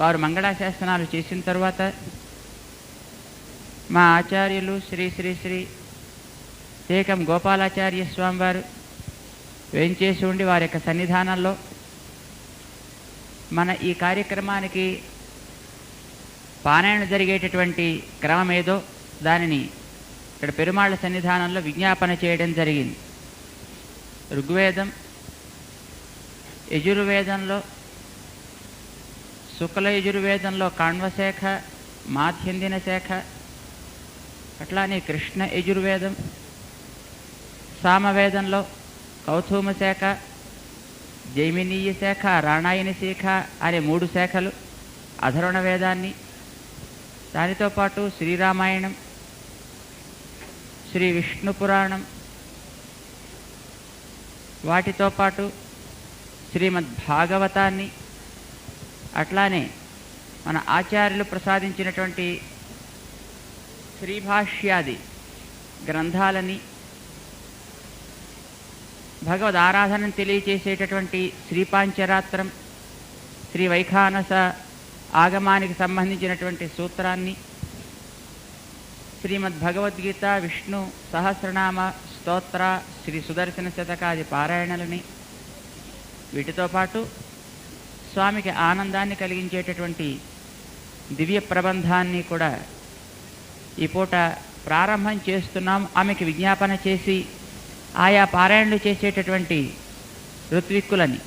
వారు మంగళాశాసనాలు చేసిన తర్వాత మా ఆచార్యులు శ్రీ శ్రీ శ్రీ ఏకం గోపాలాచార్య స్వామి వారు వేంచేసి ఉండి వారి యొక్క సన్నిధానంలో మన ఈ కార్యక్రమానికి పారాయణ జరిగేటటువంటి క్రమం ఏదో దానిని ఇక్కడ పెరుమాళ్ల సన్నిధానంలో విజ్ఞాపన చేయడం జరిగింది. ఋగ్వేదం, యజుర్వేదంలో శుక్ల యజుర్వేదంలో కాణ్వశాఖ, మాధ్యందిన శాఖ, అట్లానే కృష్ణ యజుర్వేదం, సామవేదంలో కౌతుమ శాఖ, జైమినీయ శాఖ, రాణాయని శాఖ అనే 3 శాఖలు, అధర్వణ వేదాన్ని, దానితో పాటు శ్రీరామాయణం, శ్రీ విష్ణు పురాణం, వాటితో పాటు శ్రీమద్భాగవతాన్ని, అట్లానే మన ఆచార్యులు ప్రసాదించినటువంటి శ్రీభాష్యాది గ్రంథాలని, భగవద్ ఆరాధనను తెలియచేసేటటువంటి శ్రీపాంచరాత్రం, శ్రీ వైఖానస ఆగమానికి సంబంధించినటువంటి సూత్రాన్ని, శ్రీమద్భగవద్గీత, విష్ణు సహస్రనామ స్తోత్ర, శ్రీ సుదర్శన శతకాది పారాయణలని, వీటితో పాటు స్వామికి ఆనందాన్ని కలిగించేటటువంటి దివ్య ప్రబంధాన్ని కూడా ఈ పూట ప్రారంభం చేస్తున్నాం. ఆమెకి విజ్ఞాపన చేసి ఆయా పారాయణలు చేసేటటువంటి ఋత్విక్కులని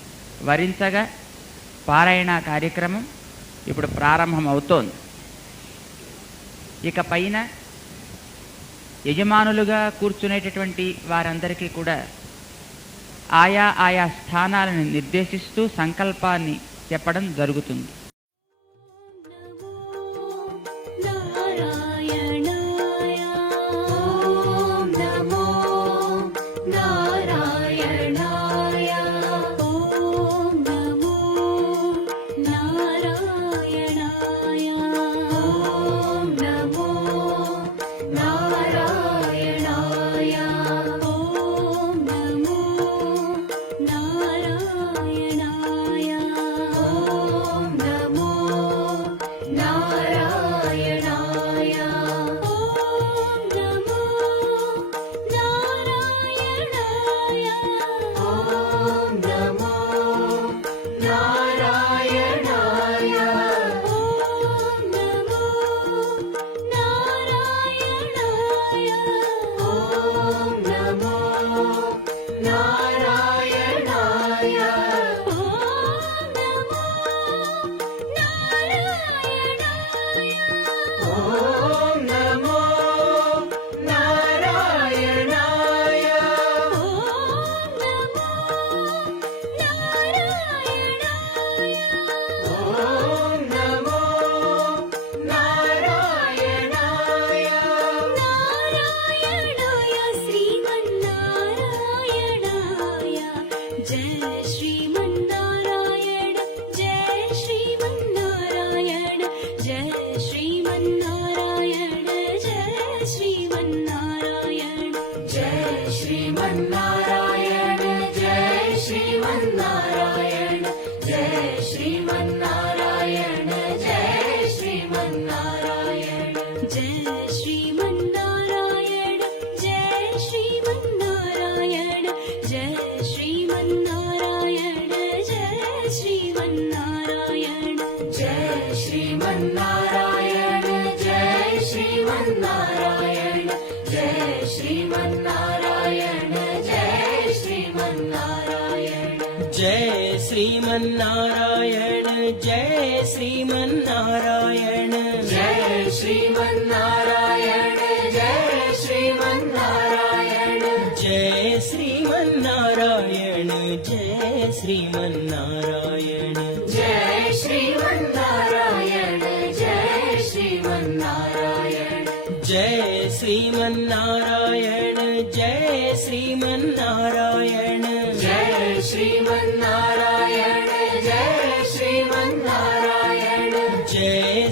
వరించగా పారాయణ కార్యక్రమం ఇప్పుడు ప్రారంభం అవుతోంది. ఇక పైన యజమానులుగా కూర్చునేటటువంటి వారందరికీ కూడా ఆయా స్థానాలను నిర్దేశిస్తూ సంకల్పాన్ని చెప్పడం జరుగుతుంది. जय श्रीमन्नारायण जय श्रीमन्नारायण जय श्रीमन्नारायण जय श्रीमन्नारायण जय श्रीमन्नारायण जय श्रीमन्नारायण जय श्रीमन्नारायण जय श्रीमन्नारायण जय श्रीमन्नारायण जय श्रीमन्नारायण जय श्रीमन्नारायण जय श्रीमन्नारायण जय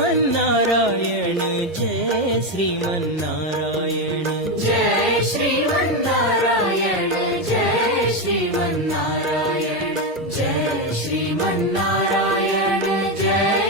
श्रीमन्नारायण जय श्रीमन्नारायण जय श्रीमन्नारायण जय श्रीमन्नारायण जय श्रीमन्नारायण जय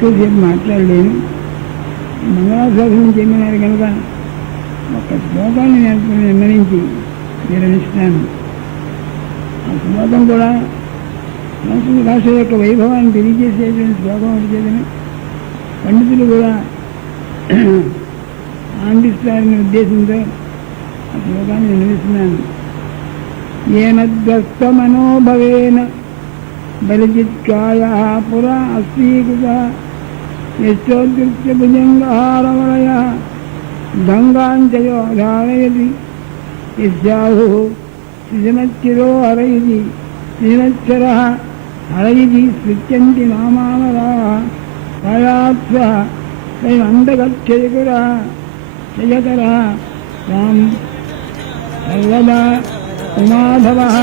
ఎక్కువసేపు మాట్లాడలేను. మంగళాశాసనం చెప్పినారు కనుక ఒక శ్లోకాన్ని నిర్ణయించి విరమిస్తాను. ఆ శ్లోకం కూడా సంస్కృత భాష యొక్క వైభవాన్ని తెలియజేసేటువంటి శ్లోకం ఒకటి చేసిన పండితులు కూడా ఆనందిస్తారనే ఉద్దేశంతో ఆ శ్లోకాన్ని వినిపిస్తున్నాను. ఏనద్వస్తమనోభవేన బలిజిత్కాయ పురా అస్వీకృత యశ్చోద్యుక్త భుజంగహారవలయ గంగాంచయో ధారయతి యస్యాహు సృజనచ్చిరో హరయతి సృజనచ్చర హరయతి సృత్యంతి నామానరాः కాయాత్సః స్వయందగచ్చయకరः జయకరः తాం సర్వదా ఉమాధవः.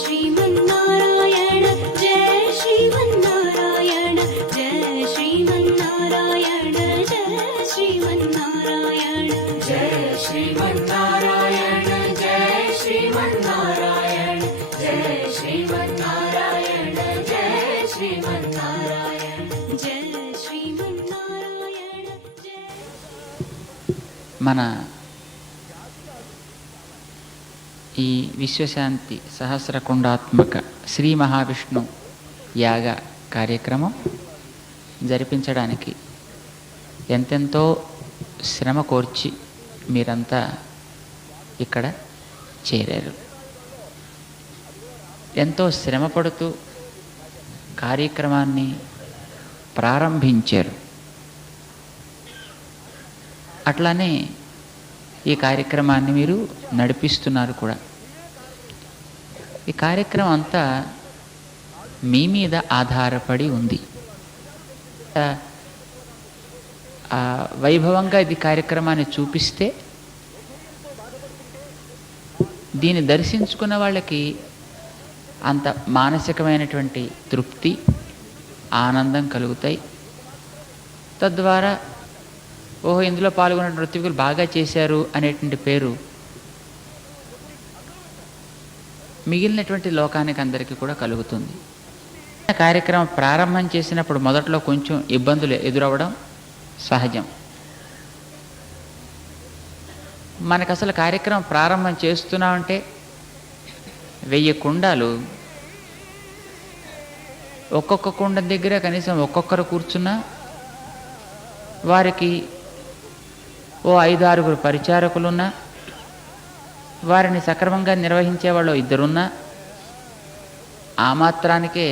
श्रीमन्नारायण जय श्रीमन्नारायण जय श्रीमन्नारायण जय श्रीमन्नारायण जय श्रीमन्नारायण जय श्रीमन्नारायण जय श्रीमन्नारायण जय श्रीमन्नारायण जय श्रीमन्नारायण जय మన ఈ విశ్వశాంతి సహస్రకుండాత్మక శ్రీ మహావిష్ణు యాగ కార్యక్రమం జరిపించడానికి ఎంతెంతో శ్రమ కోర్చి మీరంతా ఇక్కడ చేరారు. ఎంతో శ్రమ పడుతూ కార్యక్రమాన్ని ప్రారంభించారు. అట్లానే ఈ కార్యక్రమాన్ని మీరు నడిపిస్తున్నారు కూడా. ఈ కార్యక్రమం అంతా మీ మీద ఆధారపడి ఉంది. వైభవంగా ఇది కార్యక్రమాన్ని చూపిస్తే దీన్ని దర్శించుకున్న వాళ్ళకి అంత మానసికమైనటువంటి తృప్తి, ఆనందం కలుగుతాయి. తద్వారా ఓహో ఇందులో పాల్గొన్న నృత్యకులు బాగా చేశారు అనేటువంటి పేరు మిగిలినటువంటి లోకానికి అందరికీ కూడా కలుగుతుంది. కార్యక్రమం ప్రారంభం చేసినప్పుడు మొదట్లో కొంచెం ఇబ్బందులు ఎదురవ్వడం సహజం. మనకు అసలు కార్యక్రమం ప్రారంభం చేస్తున్నామంటే 1000 కుండాలు, ఒక్కొక్క కుండ దగ్గర కనీసం ఒక్కొక్కరు కూర్చున్నా వారికి ఓ 5-6 పరిచారకులున్నా, వారిని సక్రమంగా నిర్వహించే వాళ్ళు 2 ఉన్నా, ఆ మాత్రానికే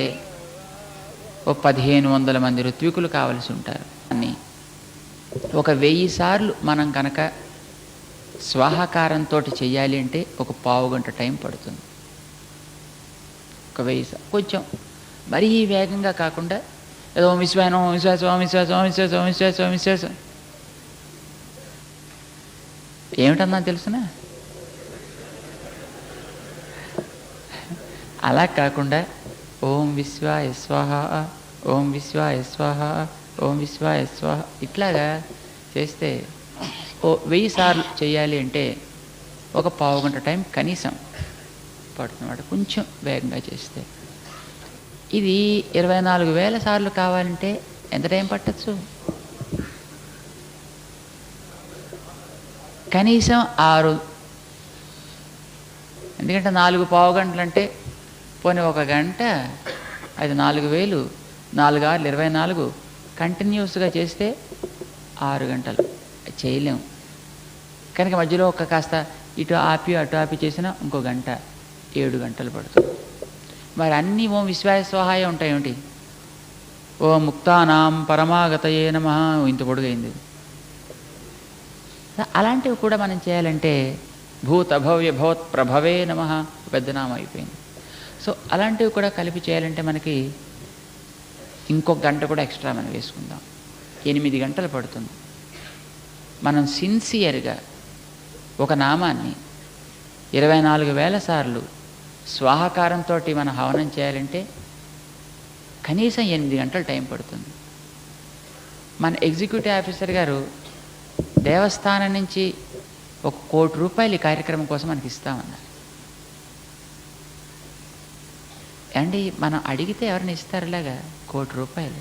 ఓ 1500 మంది ఋత్వికులు కావలసి ఉంటారు. అని ఒక 1000 సార్లు మనం కనుక స్వాహాకారంతో చెయ్యాలి అంటే ఒక పావు గంట టైం పడుతుంది. ఒక 1000 సార్లు కొంచెం మరీ వేగంగా కాకుండా ఏదో విశ్వాసం విశ్వాసం విశ్వాసం విశ్వాసం విశ్వాసం విశ్వాసం ఏమిటన్నా తెలుసునా? అలా కాకుండా ఓం విశ్వాయ స్వాహ, ఓం విశ్వాయ స్వాహ, ఓం విశ్వాయ స్వాహ ఇట్లాగా చేస్తే ఓ 1000 సార్లు చేయాలి అంటే ఒక పావు గంట టైం కనీసం పడుతుందన్నమాట. కొంచెం వేగంగా చేస్తే ఇది 24,000 సార్లు కావాలంటే ఎంత టైం పట్టచ్చు? కనీసం 6. ఎందుకంటే 4 పావు గంటలంటే పోనీ 1 గంట, అది 4000, 4 6 24 కంటిన్యూస్గా చేస్తే 6 గంటలు చేయలేము. కనుక మధ్యలో కాస్త ఇటు ఆపి అటు ఆపి చేసినా ఇంకో గంట, 7 గంటలు పడుతుంది. మరి అన్నీ ఓం విశ్వాయ స్వాహాయ ఉంటాయి. ఏమిటి? ఓం ముక్తానాం పరమాగతయే నమః, ఇంత పొడుగైంది. అలాంటివి కూడా మనం చేయాలంటే భూత భవ్య భవత్ ప్రభవే నమః పెద్ద నామం అయిపోయింది. సో అలాంటివి కూడా కలిపి చేయాలంటే మనకి ఇంకొక గంట కూడా ఎక్స్ట్రా మనం వేసుకుందాం. 8 గంటలు పడుతుంది. మనం సిన్సియర్గా ఒక నామాన్ని 24,000 సార్లు స్వాహాకారంతో మనం హవనం చేయాలంటే కనీసం 8 గంటలు టైం పడుతుంది. మన ఎగ్జిక్యూటివ్ ఆఫీసర్ గారు దేవస్థానం నుంచి 1 కోటి రూపాయలు ఈ కార్యక్రమం కోసం మనకి ఇస్తామన్నారు. అండి మనం అడిగితే ఎవరిని ఇస్తారు? ఇలాగా 1 కోటి రూపాయలు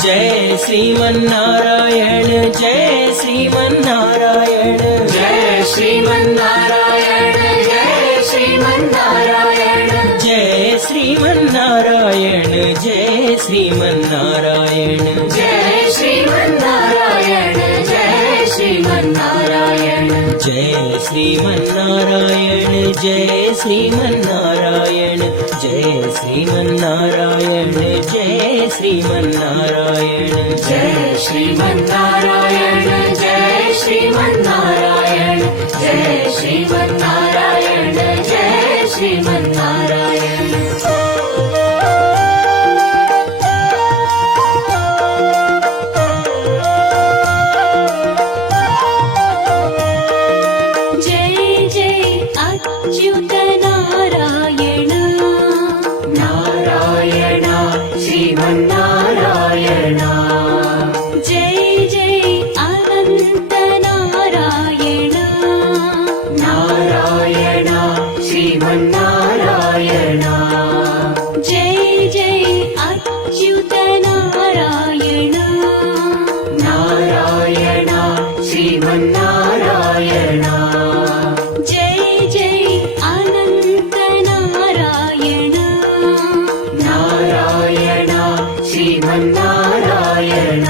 जय श्रीमन्नारायण जय श्रीमन्नारायण जय श्रीमन्नारायण जय श्रीमन्नारायण जय श्रीमन्नारायण जय श्रीमन्नारायण जय श्रीमन्नारायण जय श्रीमन्नारायण जय श्रीमन्नारायण जय श्रीमन्नारायण जय श्रीमन्नारायण जय श्रीमन्नारायण जय श्रीमन्नारायण जय श्रीमन्नारायण जय श्रीमन्नारायण जय श्रीमन्नारायण जय जय अच्युत नारायण नारायण श्रीमन्नारायण जय जय अनंत नारायण नारायण श्रीमन्नारायण जय जय अच्युत नारायण नारायण श्रीमन्नारायण जय जय अनंत नारायण नारायण श्रीमन्नारायण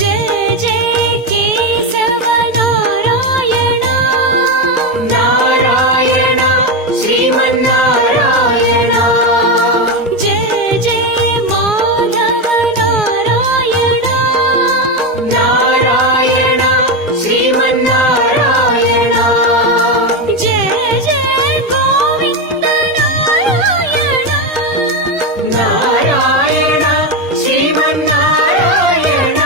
जय जय केशव नारायण नारायण श्रीमन्नारायण जय जय माधव नारायण नारायण श्रीमन्नारायण जय जय गोविंद नारायण नारायण श्रीमन्नारायण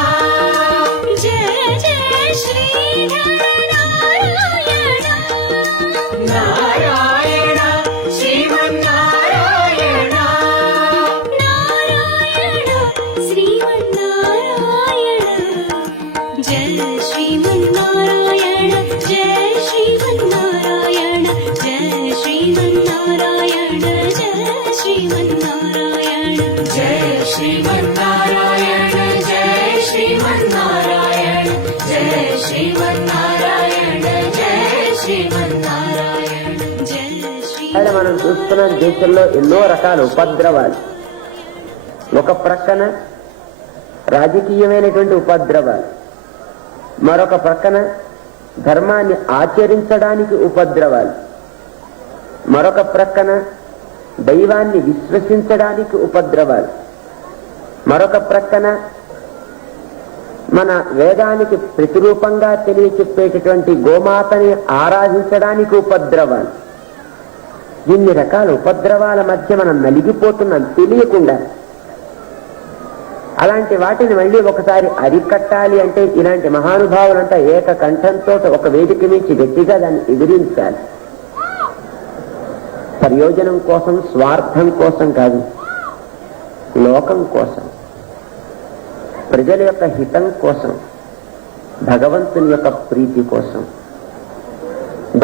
जय जय श्रीधर नारायण नारायण श्रीमन्नारायण नारायण श्रीमन्नारायण जय श्रीमन्नारायण जय श्रीमन्नारायण जय श्रीमन्नारायण जय श्रीमन्नारायण जय श्रीमन्नारायण जय श्रीमन्नारायण जय श्रीमन्नारायण जय श्रीमन्नारायण जय श्री ఆయన మనం చూస్తున్న దేశంలో ఎన్నో రకాల ఉపద్రవాలు, ఒక ప్రక్కన రాజకీయమైనటువంటి ఉపద్రవాలు, మరొక ప్రక్కన ధర్మాన్ని ఆచరించడానికి ఉపద్రవాలు, మరొక ప్రక్కన దైవాన్ని విశ్వసించడానికి ఉపద్రవాలు, మరొక ప్రక్కన మన వేదానికి ప్రతిరూపంగా తెలియచెప్పేటటువంటి గోమాతని ఆరాధించడానికి ఉపద్రవాలు. ఇన్ని రకాల ఉపద్రవాల మధ్య మనం నలిగిపోతున్నాం తెలియకుండా. అలాంటి వాటిని మళ్ళీ ఒకసారి అరికట్టాలి అంటే ఇలాంటి మహానుభావులంతా ఏకకంఠంతో ఒక వేదిక నుంచి గట్టిగా దాన్ని ఎదిరించాలి. ప్రయోజనం కోసం, స్వార్థం కోసం కాదు, లోకం కోసం, ప్రజల యొక్క హితం కోసం, భగవంతుని యొక్క ప్రీతి కోసం.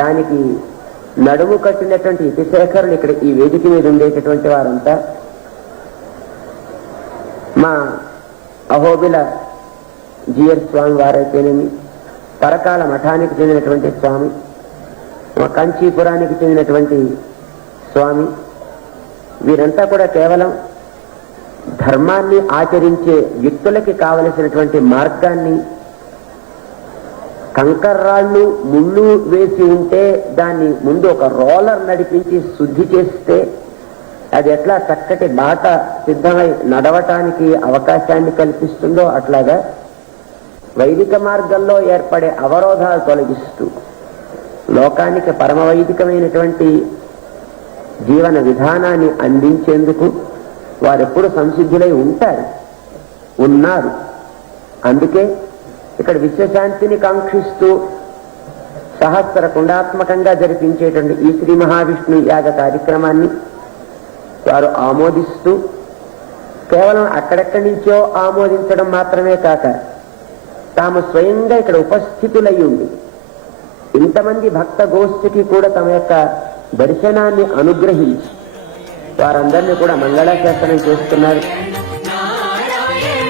దానికి నడుము కట్టినటువంటి హితశేఖరులు ఇక్కడ ఈ వేదిక మీద ఉండేటటువంటి వారంతా మా అహోబిల జిఆర్ స్వామి వారైతేనేమి, పరకాల మఠానికి చెందినటువంటి స్వామి, మా కంచీపురానికి చెందినటువంటి స్వామి, వీరంతా కూడా కేవలం ధర్మాన్ని ఆచరించే వ్యక్తులకి కావలసినటువంటి మార్గాన్ని, కంకర్రాళ్ళు ముళ్ళు వేసి ఉంటే దాన్ని ముందు ఒక రోలర్ నడిపించి శుద్ధి చేస్తే అది ఎట్లా చక్కటి బాట సిద్ధమై నడవటానికి అవకాశాన్ని కల్పిస్తుందో అట్లాగా వైదిక మార్గంలో ఏర్పడే అవరోధాలు తొలగిస్తూ లోకానికి పరమవైదికమైనటువంటి జీవన విధానాన్ని అందించేందుకు వారెప్పుడు సంసిద్ధులై ఉంటారు, ఉన్నారు. అందుకే ఇక్కడ విశ్వశాంతిని కాంక్షిస్తూ సహస్ర కుండాత్మకంగా జరిపించేటువంటి ఈ శ్రీ మహావిష్ణు యాగ కార్యక్రమాన్ని వారు ఆమోదిస్తూ, కేవలం అక్కడెక్కడి నుంచో ఆమోదించడం మాత్రమే కాక తాము స్వయంగా ఇక్కడ ఉపస్థితులై ఉండి ఇంతమంది భక్త గోష్ఠికి కూడా తమ యొక్క దర్శనాన్ని అనుగ్రహించి వారందరినీ కూడా మంగళాశాసనం చేస్తున్నారు. నారాయణ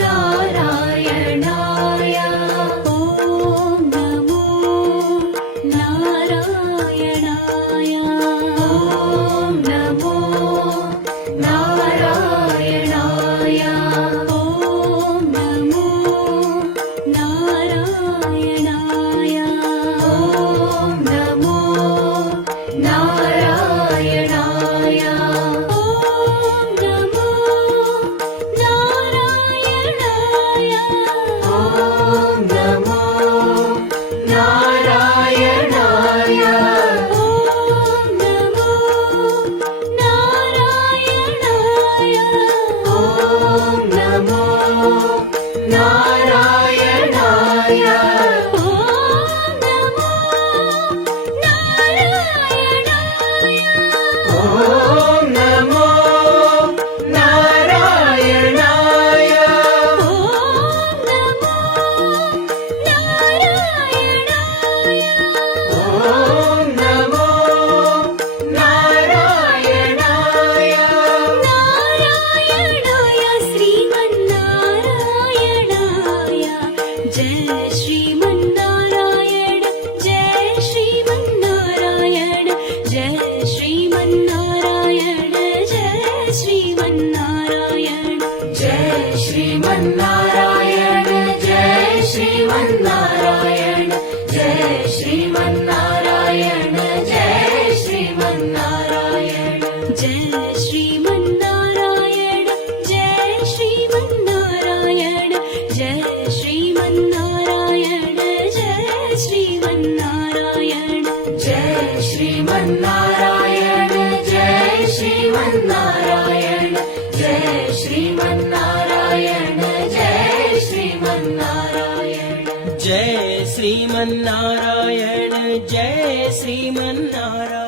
नारायणाय ॐ नमो नारायणाय ॐ नमो नारायणाय ॐ नमो नारायणाय ॐ नमो नारायणाय ॐ नमो नारायणाय ॐ नमो नारायणाय ॐ नमो नारायणाय ॐ नमो नारायणाय ॐ नमो नारायणाय ॐ नमो नारायणाय ॐ नमो नारायणाय ॐ नमो नारायणाय नारायणाय श्रीमन्नारायणाय जय श्रीमन्नारायण जय श्रीमन्नारायण जय श्रीमन्नारायण जय श्रीमन्नारायण जय श्रीमन्नारायण जय श्रीमन्नारायण जय श्रीमन्नारायण जय श्रीमन्नारायण जय श्रीमन्नारायण जय श्रीमन्नारायण जय श्रीमन्नारायण जय श्रीमन्नारायण जय श्रीमन्नारायण जय श्रीमन्नारायण जय श्रीमन्नारायण जय श्रीमन्नारायण जय श्रीमन्नारायण जय श्रीमन्नारायण